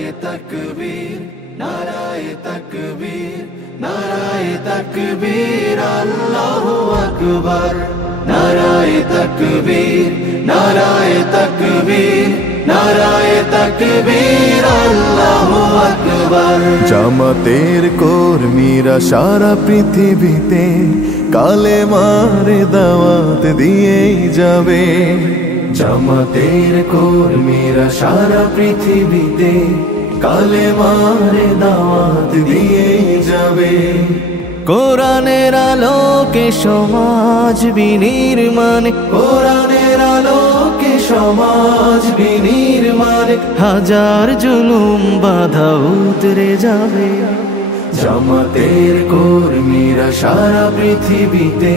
নারায়ে তাকবীর, নারায়ে তাকবীর, নারায়ে তাকবীর, আল্লাহু আকবার। নারায়ে তাকবীর, নারায়ে তাকবীর, নারায়ে তাকবীর, আল্লাহু আকবার। জামাতের কর্মীরা সারা পৃথিবীতে কালেমার দাওয়াত দিয়েই যাবে। জামাতের কর্মীরা সারা পৃথিবীতে কালেমার দাওয়াত দিয়েই যাবে। কোরআনের আলোকে সমাজ বিনির্মাণ, কোরআনের আলোকে সমাজ বিনির্মাণ, হাজার জুলুম বাধা উতরে যাবে। জামাতের কর্মীরা সারা পৃথিবীতে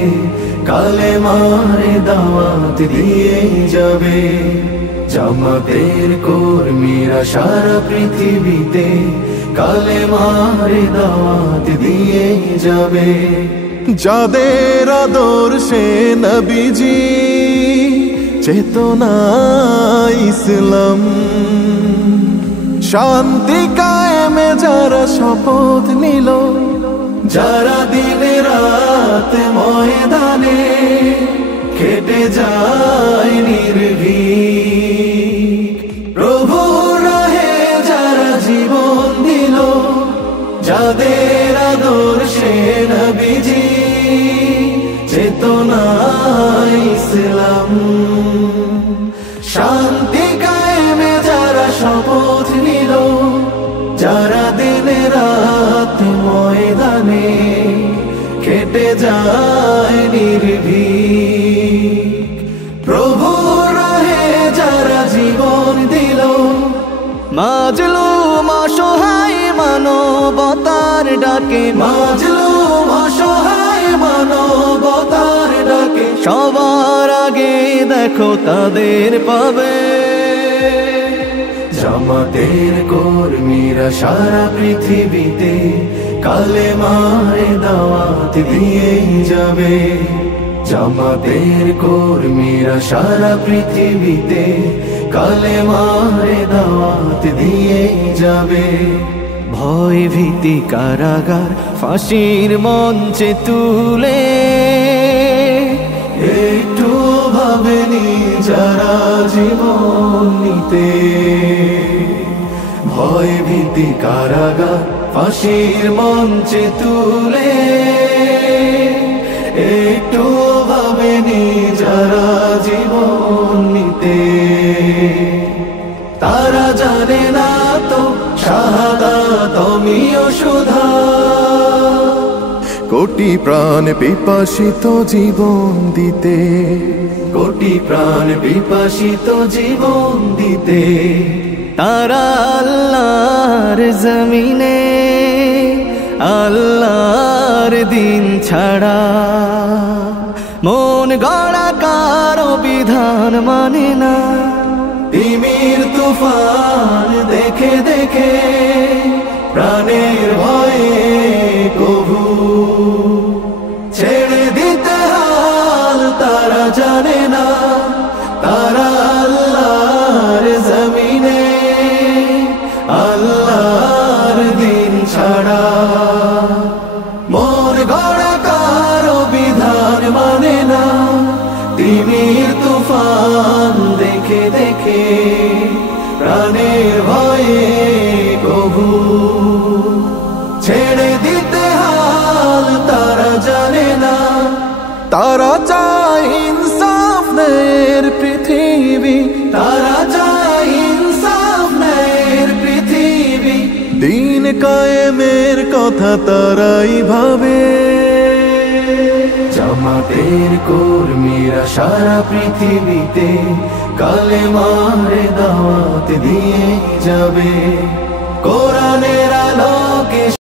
কালেমার দাওয়াত দিয়েই যাবে। জামাতের কর্মীরা সারা পৃথিবীতে কালেমার দাওয়াত দিয়েই যাবে। যাদের আদর্শে নবীজি চেতনা ইসলাম, শান্তি কায়েমে যারা শপথ নিল, যারা দিনে রাত ময়দানে খেটে যায় নির্ভীক, প্রভুর রাহে যারা জীবন দিল, যাদের আদর্শে নবীজি চেতনা ইসলাম, শান্তি কায়েমে যারা শপথ নিল, যারা দিনে রাত ময়দানে খেটে যায় নির্ভীক, প্রভুর রাহে যারা জীবন দিল, মাজলুম অসহায় মানবতার ডাকে, মাজলুম অসহায় মানবতার ডাকে, সবার আগে দেখো তাদের পাবে। জামাতের কর্মীরা সারা পৃথিবীতে কালেমার দাওয়াত দিয়েই যাবে। জামাতের কর্মীরা সারা পৃথিবীতে কালেমার দাওয়াত দিয়েই যাবে। ভয় ভীতি কারাগার ফাঁসির মঞ্চে তুলে, একটু ভাবেনি যারা জীবন নিতে, ভয় ভীতি কারাগার ফাঁসির মঞ্চে তুলে, একটু ভাবেনি যারা জীবন নিতে। তারা জানে না তো শাহাদাত অমিয় সুধা, কোটি প্রাণ পিপাসিত জীবন দিতে, কোটি প্রাণ বিপাসিত জীবন দিতে। তারা আল্লাহর জমিনে আল্লাহর দিন ছাড়া মন গড়া কারো বিধান মানে না। তিমির তুফান দেখে দেখে প্রাণের ভয়ে কবু ছেড়ে দিতে হাল তারা জানে না। তারা আল্লাহর জমিনে আল্লাহর দিন ছাড়া মন গড়া কারো বিধান মানে না। তিমির তুফান দেখে দেখে প্রাণের ভয়ে কবু ছেড়ে দিতে হাল তারা জানে না। তারা চায় ইনসাফ ন্যায়ের পৃথিবী, তারা চায় ইনসাফ ন্যায়ের পৃথিবী, দিন কায়েমের কথা তারাই ভাবে। জামাতের কর্মীরা সারা পৃথিবীতে কালেমার দাওয়াত দিয়ে যাবে। কোরআনের আলোকে